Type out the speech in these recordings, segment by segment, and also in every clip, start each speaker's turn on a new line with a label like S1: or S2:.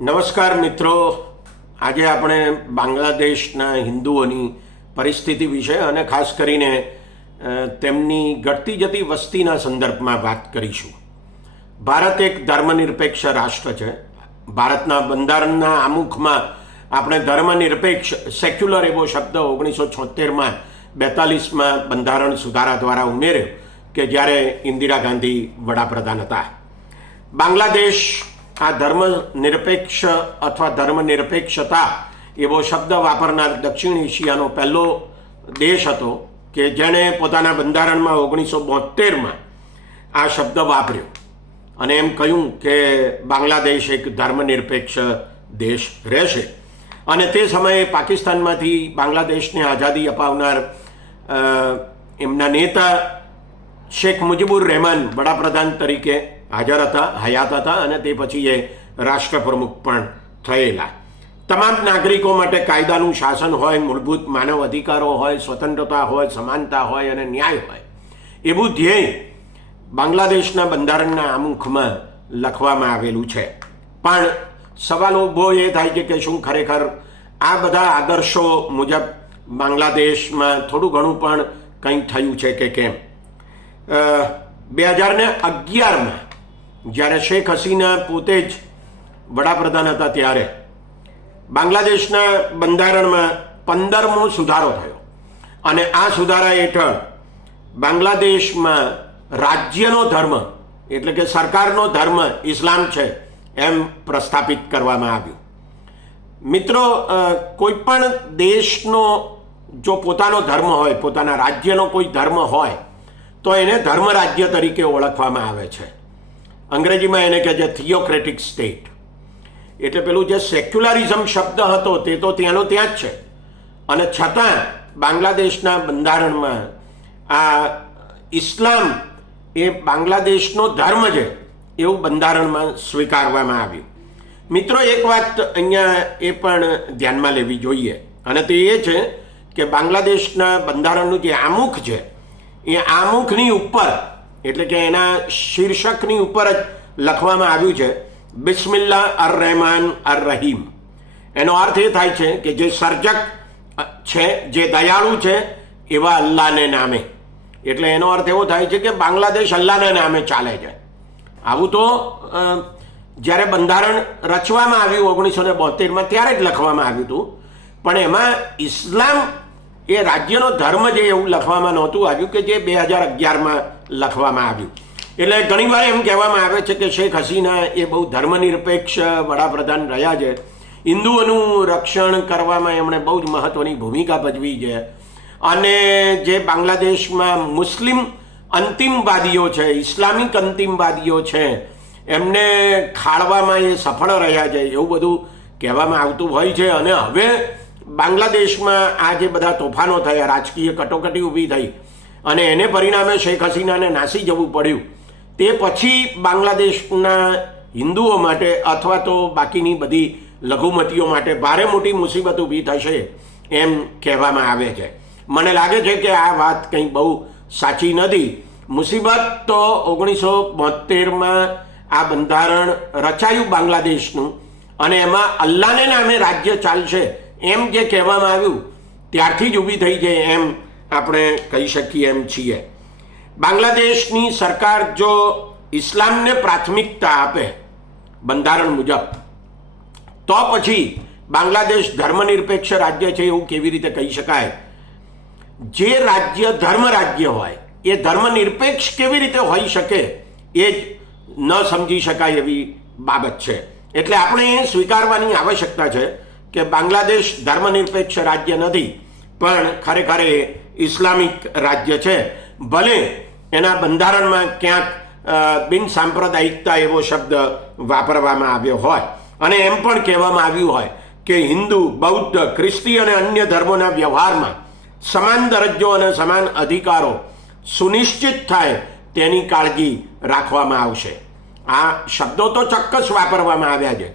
S1: નમસ્કાર મિત્રો. આજે આપણે બાંગ્લાદેશના હિન્દુઓની પરિસ્થિતિ વિશે અને ખાસ કરીને તેમની ઘટતી જતી વસ્તીના સંદર્ભમાં વાત કરીશું. ભારત એક ધર્મનિરપેક્ષ રાષ્ટ્ર છે. ભારતના બંધારણના આમુખમાં આપણે ધર્મનિરપેક્ષ સેક્યુલર એવો શબ્દ ઓગણીસો છોતેરમાં બેતાલીસમાં બંધારણ સુધારા દ્વારા ઉમેર્યો કે જ્યારે ઇન્દિરા ગાંધી વડાપ્રધાન હતા. બાંગ્લાદેશ આ ધર્મ નિરપેક્ષ અથવા ધર્મ નિરપેક્ષતા એવો શબ્દ વાપરનાર દક્ષિણ એશિયાનો પહેલો દેશ હતો કે જેણે પોતાના બંધારણમાં ઓગણીસો બોતેરમાં આ શબ્દ વાપર્યો. અને એમ કહ્યું કે બાંગ્લાદેશ એક ધર્મનિરપેક્ષ દેશ રહેશે. અને તે સમયે પાકિસ્તાનમાંથી બાંગ્લાદેશને આઝાદી અપાવનાર એમના નેતા શેખ મુજીબુર રહેમાન વડાપ્રધાન તરીકે હાજર હતા, હયાત હતા અને તે પછી એ રાષ્ટ્રપ્રમુખ પણ થયેલા. તમામ નાગરિકો માટે કાયદાનું શાસન હોય, મૂળભૂત માનવ અધિકારો હોય, સ્વતંત્રતા હોય, સમાનતા હોય અને ન્યાય હોય. એવું ધ્યેય બાંગ્લાદેશના બંધારણના આમુખમાં લખવામાં આવેલું છે. પણ સવાલ ઊભો એ થાય કે શું ખરેખર આ બધા આદર્શો મુજબ બાંગ્લાદેશમાં થોડું ઘણું પણ કંઈ થયું છે કે કેમ? બે હજાર ને અગિયારમાં જ્યારે શેખ હસીના પોતે જ વડાપ્રધાન હતા ત્યારે બાંગ્લાદેશના બંધારણમાં પંદરમો સુધારો થયો. અને આ સુધારા હેઠળ બાંગ્લાદેશમાં રાજ્યનો ધર્મ, એટલે કે સરકારનો ધર્મ ઇસ્લામ છે એમ પ્રસ્થાપિત કરવામાં આવ્યું. મિત્રો કોઈપણ કોઈ પણ દેશનો જો પોતાનો ધર્મ હોય, પોતાના રાજ્યનો કોઈ ધર્મ હોય, તો એને ધર્મ રાજ્ય તરીકે ઓળખવામાં આવે છે. અંગ્રેજીમાં એને કહે છે થિયોક્રેટિક સ્ટેટ એટલે પેલું જે સેક્યુલરિઝમ શબ્દ હતો તે તો ત્યાંનો ત્યાં જ છે. અને છતાં બાંગ્લાદેશના બંધારણમાં આ ઇસ્લામ એ બાંગ્લાદેશનો ધર્મ છે એવું બંધારણમાં સ્વીકારવામાં આવ્યું. મિત્રો, એક વાત અહીંયા એ પણ ધ્યાનમાં લેવી જોઈએ. અને તે એ છે કે બાંગ્લાદેશના બંધારણનું જે આમુખ છે, એ આમુખની ઉપર એટલે કે એના શીર્ષકની ઉપર જ લખવામાં આવ્યું છે બિસ્મિલ્લા અર રહેમાન અર રહીમ એનો અર્થ એ થાય છે કે જે સર્જક છે, જે દયાળુ છે, એવા અલ્લાહને નામે. એટલે એનો અર્થ એવો થાય છે કે બાંગ્લાદેશ અલ્લાહના નામે ચાલે છે. આવું તો જ્યારે બંધારણ રચવામાં આવ્યું ઓગણીસો ને બોતેરમાં, ત્યારે જ લખવામાં આવ્યું હતું. પણ એમાં ઇસ્લામ એ રાજ્યનો ધર્મ જે એવું લખવામાં નહોતું આવ્યું કે જે બે હજાર અગિયારમાં લખવામાં આવ્યું. એટલે ઘણીવાર એમ કહેવામાં આવે છે કે શેખ હસીના એ બહુ ધર્મનિરપેક્ષ વડાપ્રધાન રહ્યા છે. હિન્દુઓનું રક્ષણ કરવામાં એમણે બહુ જ મહત્વની ભૂમિકા ભજવી છે. અને જે બાંગ્લાદેશમાં મુસ્લિમ અંતિમવાદીઓ છે, ઇસ્લામિક અંતિમવાદીઓ છે, એમને ખાળવામાં એ સફળ રહ્યા છે એવું બધું કહેવામાં આવતું હોય છે. અને હવે બાંગ્લાદેશમાં આ જે બધા તોફાનો થયા, રાજકીય કટોકટી ઊભી થઈ અને એને પરિણામે શેખ હસીનાને નાસી જવું પડ્યું. તે પછી બાંગ્લાદેશના હિન્દુઓ માટે અથવા તો બાકીની બધી લઘુમતીઓ માટે ભારે મોટી મુસીબત ઊભી થશે એમ કહેવામાં આવે છે. મને લાગે છે કે આ વાત કંઈ બહુ સાચી નથી. મુસીબત તો ઓગણીસો બોતેરમાં આ બંધારણ રચાયું બાંગ્લાદેશનું અને એમાં અલ્લાહને નામે રાજ્ય ચાલશે એમ જે કહેવામાં આવ્યું, ત્યારથી જ ઊભી થઈ છે એમ આપણે કહી શકીએ એમ છીએ. બાંગ્લાદેશની સરકાર જો ઇસ્લામને પ્રાથમિકતા આપે, બંધારણ મુજબ, તો પછી બાંગ્લાદેશ ધર્મનિરપેક્ષ રાજ્ય છે એવું કેવી રીતે કહી શકાય? જે રાજ્ય ધર્મ રાજ્ય હોય, એ ધર્મનિરપેક્ષ કેવી રીતે હોઈ શકે એ જ ન સમજી શકાય એવી બાબત છે. એટલે આપણે એ સ્વીકારવાની આવશ્યકતા છે. કે બાંગ્લાદેશ ધર્મનિરપેક્ષ રાજ્ય નથી, પણ ખરેખર એ ઇસ્લામિક રાજ્ય છે. ભલે એના બંધારણમાં ક્યાંક બિન સાંપ્રદાયિકતા એવો શબ્દ વાપરવામાં આવ્યો હોય, અને એમ પણ કહેવામાં આવ્યું હોય કે હિન્દુ, બૌદ્ધ, ખ્રિસ્તી અને અન્ય ધર્મોના વ્યવહારમાં સમાન દરજ્જો અને સમાન અધિકારો સુનિશ્ચિત થાય તેની કાળજી રાખવામાં આવશે. આ શબ્દો તો ચોક્કસ વાપરવામાં આવ્યા છે.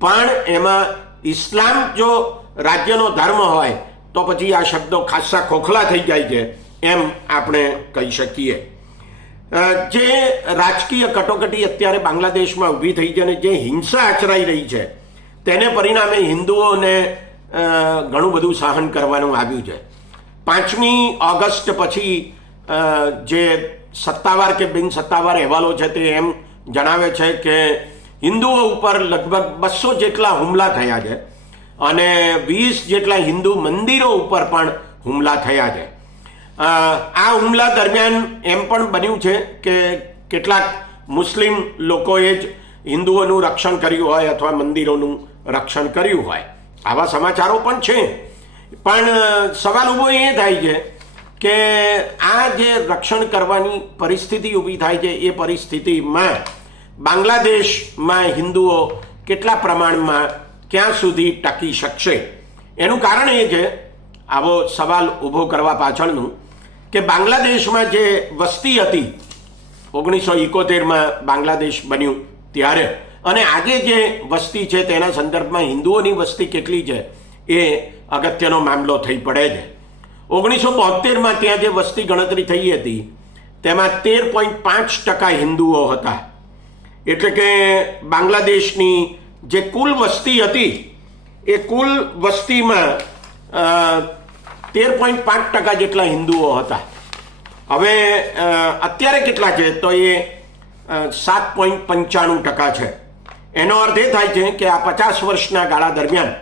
S1: પણ એમાં ઇસ્લામ જો રાજ્યનો ધર્મ હોય, તો પછી આ શબ્દો ખાસ્સા ખોખલા થઈ જાય છે, એમ આપણે કહી શકીએ. જે રાજકીય કટોકટી અત્યારે બાંગ્લાદેશમાં ઊભી થઈ છે અને જે હિંસા આચરાઈ રહી છે, તેને પરિણામે હિન્દુઓને ઘણું બધું સહન કરવાનું આવ્યું છે. પાંચમી ઓગસ્ટ પછી જે સત્તાવાર કે બિન સત્તાવાર અહેવાલો છે તે એમ જણાવે છે કે હિન્દુઓ ઉપર લગભગ બસો જેટલા હુમલા થયા છે અને વીસ જેટલા હિન્દુ મંદિરો ઉપર પણ હુમલા થયા છે. આ હુમલા દરમિયાન એમ પણ બન્યું છે કે કેટલાક મુસ્લિમ લોકોએ જ હિન્દુઓનું રક્ષણ કર્યું હોય અથવા મંદિરોનું રક્ષણ કર્યું હોય. આવા સમાચારો પણ છે. પણ સવાલ ઊભો એ થાય છે કે આ જે રક્ષણ કરવાની પરિસ્થિતિ ઊભી થાય છે એ પરિસ્થિતિમાં બાંગ્લાદેશમાં હિન્દુઓ કેટલા પ્રમાણમાં ક્યાં સુધી ટકી શકશે? એનું કારણ એ છે, આવો સવાલ ઊભો કરવા પાછળનું, કે બાંગ્લાદેશમાં જે વસ્તી હતી, ઓગણીસો ઇકોતેરમાં બાંગ્લાદેશ બન્યું ત્યારે, અને આજે જે વસ્તી છે તેના સંદર્ભમાં હિન્દુઓની વસ્તી કેટલી છે, એ અગત્યનો મામલો થઈ પડે છે. ઓગણીસો બોતેરમાં ત્યાં જે વસ્તી ગણતરી થઈ હતી, તેમાં તેર પોઈન્ટ પાંચ ટકા હિન્દુઓ હતા. એટલે કે બાંગ્લાદેશની જે કુલ વસ્તી હતી, એ કુલ વસ્તીમાં તેર પોઈન્ટ પાંચ ટકા જેટલા હિન્દુઓ હતા. હવે અત્યારે કેટલા છે? તો એ સાત પોઈન્ટ પંચાણું ટકા છે. એનો અર્થ એ થાય છે કે આ પચાસ વર્ષના ગાળા દરમિયાન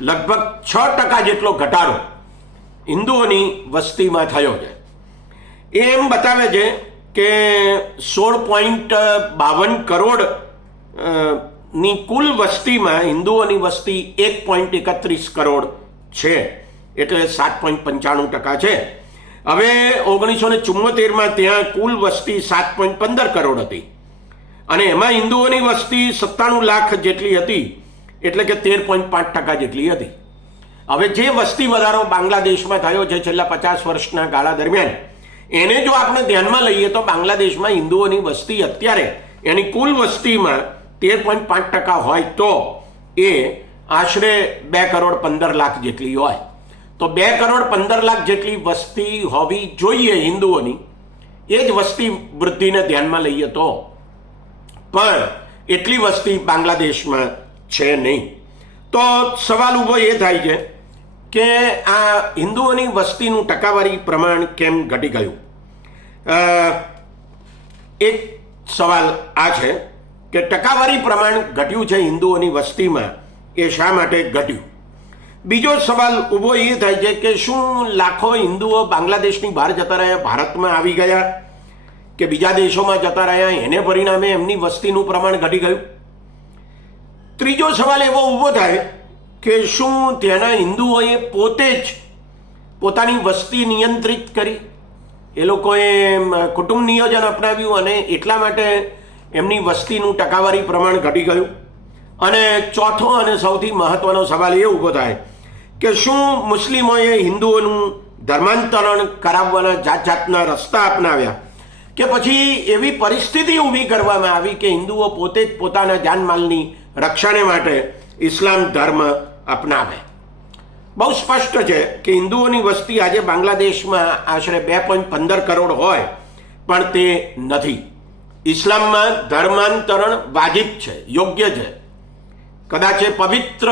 S1: લગભગ છ ટકા જેટલો ઘટાડો હિન્દુઓની વસ્તીમાં થયો છે. એ એમ બતાવે છે કે સોળ પોઈન્ટ બાવન કરોડની કુલ વસ્તીમાં, હિન્દુઓની વસ્તી એક પોઈન્ટ એકત્રીસ કરોડ છે. એટલે સાત પોઈન્ટ પંચાણું ટકા છે. હવે ઓગણીસો ને ચુમ્મોતેરમાં ત્યાં કુલ વસ્તી સાત પોઈન્ટ પંદર કરોડ હતી. અને એમાં હિન્દુઓની વસ્તી સત્તાણું લાખ જેટલી હતી, એટલે કે તેર પોઈન્ટ પાંચ ટકા જેટલી હતી. હવે જે વસ્તી વધારો બાંગ્લાદેશમાં થયો છે છેલ્લા પચાસ વર્ષના ગાળા દરમિયાન એને જો આપણે ધ્યાનમાં લઈએ તો બાંગ્લાદેશમાં હિન્દુઓની વસ્તી અત્યારે એની કુલ વસ્તીમાં તેર પોઈન્ટ પાંચ ટકા હોય તો એ આશરે બે કરોડ પંદર લાખ જેટલી હોય. તો બે કરોડ પંદર લાખ જેટલી વસ્તી હોવી જોઈએ હિન્દુઓની. એ જ વસ્તી વૃદ્ધિને ધ્યાનમાં લઈએ તો. પણ એટલી વસ્તી બાંગ્લાદેશમાં છે નહીં. તો સવાલ ઊભો એ થાય છે કે આ હિન્દુઓની વસ્તીનું ટકાવારી પ્રમાણ કેમ ઘટી ગયું? એક સવાલ આ છે કે ટકાવારી પ્રમાણ ઘટ્યું છે હિન્દુઓની વસ્તીમાં એ શા માટે ઘટ્યું? બીજો સવાલ ઊભો એ થાય છે કે શું લાખો હિન્દુઓ બાંગ્લાદેશની બહાર જતા રહ્યા, ભારતમાં આવી ગયા કે બીજા દેશોમાં જતા રહ્યા, એને પરિણામે એમની વસ્તીનું પ્રમાણ ઘટી ગયું? ત્રીજો સવાલ એવો ઊભો થાય કે શું તેના હિન્દુઓએ પોતે જ પોતાની વસ્તી નિયંત્રિત કરી? એ લોકોએ કુટુંબ નિયોજન અપનાવ્યું અને એટલા માટે એમની વસ્તીનું ટકાવારી પ્રમાણ ઘટી ગયું. અને ચોથો અને સૌથી મહત્વનો સવાલ એ ઊભો થાય કે શું મુસ્લિમોએ હિન્દુઓનું ધર્માંતરણ કરાવવાના જાત જાતના રસ્તા અપનાવ્યા? કે પછી એવી પરિસ્થિતિ ઊભી કરવામાં આવી કે હિન્દુઓ પોતે જ પોતાના જાનમાલની રક્ષણે માટે ઇસ્લામ ધર્મ અપનાવે. બહુ સ્પષ્ટ છે કે હિન્દુઓની વસ્તી આજે બાંગ્લાદેશમાં આશરે બે પોઈન્ટ પંદર કરોડ હોય, પણ તે નથી. ઇસ્લામમાં ધર્માંતરણ વાજિબ છે, યોગ્ય છે. કદાચ એ પવિત્ર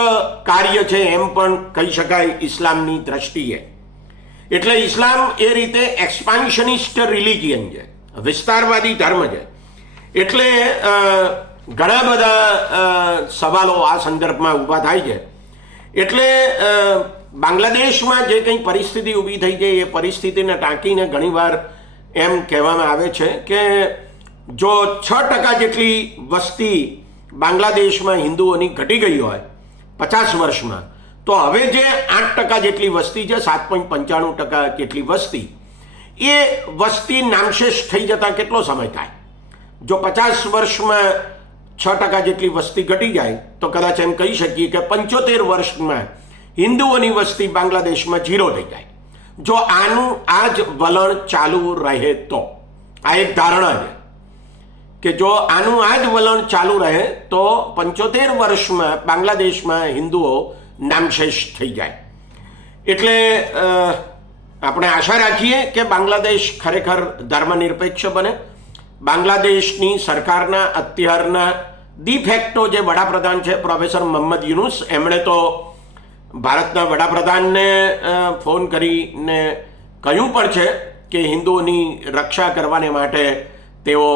S1: કાર્ય છે એમ પણ કહી શકાય ઇસ્લામની દ્રષ્ટિએ. એટલે ઇસ્લામ એ રીતે એક્સપાન્શનિસ્ટ રિલિજિયન છે, વિસ્તારવાદી ધર્મ છે. એટલે ઘણા બધા સવાલો આ સંદર્ભમાં ઊભા થાય છે. એટલે બાંગ્લાદેશમાં જે કંઈ પરિસ્થિતિ ઊભી થઈ છે એ પરિસ્થિતિને ટાંકીને ઘણીવાર એમ કહેવામાં આવે છે કે જો છ ટકા જેટલી વસ્તી બાંગ્લાદેશમાં હિન્દુઓની ઘટી ગઈ હોય, પચાસ વર્ષમાં, તો હવે જે આઠ ટકા જેટલી વસ્તી છે, સાત પોઈન્ટ પંચાણું ટકા જેટલી વસ્તી, એ વસ્તી નામશેષ થઈ જતા કેટલો સમય થાય? જો પચાસ વર્ષમાં છ ટકા જેટલી વસ્તી ઘટી જાય તો કદાચ એમ કહી શકીએ કે પંચોતેર વર્ષમાં હિન્દુઓની વસ્તી બાંગ્લાદેશમાં ઝીરો થઈ જાય. જો આનું આ જ વલણ ચાલુ રહે તો, આ એક ધારણા છે કે જો આનું આ જ વલણ ચાલુ રહે તો પંચોતેર વર્ષમાં બાંગ્લાદેશમાં હિન્દુઓ નામશેષ થઈ જાય. એટલે આપણે આશા રાખીએ કે બાંગ્લાદેશ ખરેખર ધર્મનિરપેક્ષ બને. બાંગ્લાદેશની સરકારના અત્યારના દી ફેક્ટો જે વડાપ્રધાન છે, પ્રોફેસર મોહમ્મદ યુનુસ, એમણે તો ભારતના વડાપ્રધાનને ફોન કરીને કહ્યું પણ છે કે હિન્દુઓની રક્ષા કરવાને માટે તેઓ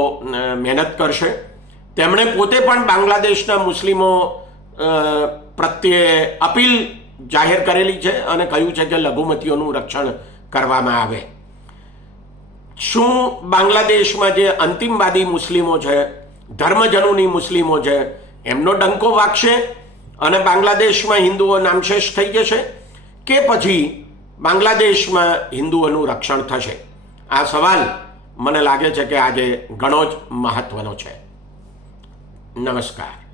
S1: મહેનત કરશે. તેમણે પોતે પણ બાંગ્લાદેશના મુસ્લિમો પ્રત્યે અપીલ જાહેર કરેલી છે અને કહ્યું છે કે લઘુમતીઓનું રક્ષણ કરવામાં આવે. શું બાંગ્લાદેશમાં જે અંતિમવાદી મુસ્લિમો છે, ધર્મજનોની મુસ્લિમો છે, એમનો ડંકો વાગશે અને બાંગ્લાદેશમાં હિન્દુઓ નામશેષ થઈ જશે કે પછી બાંગ્લાદેશમાં હિન્દુઓનું રક્ષણ થશે? આ સવાલ મને લાગે છે કે આજે ઘણો જ મહત્વનો છે. નમસ્કાર.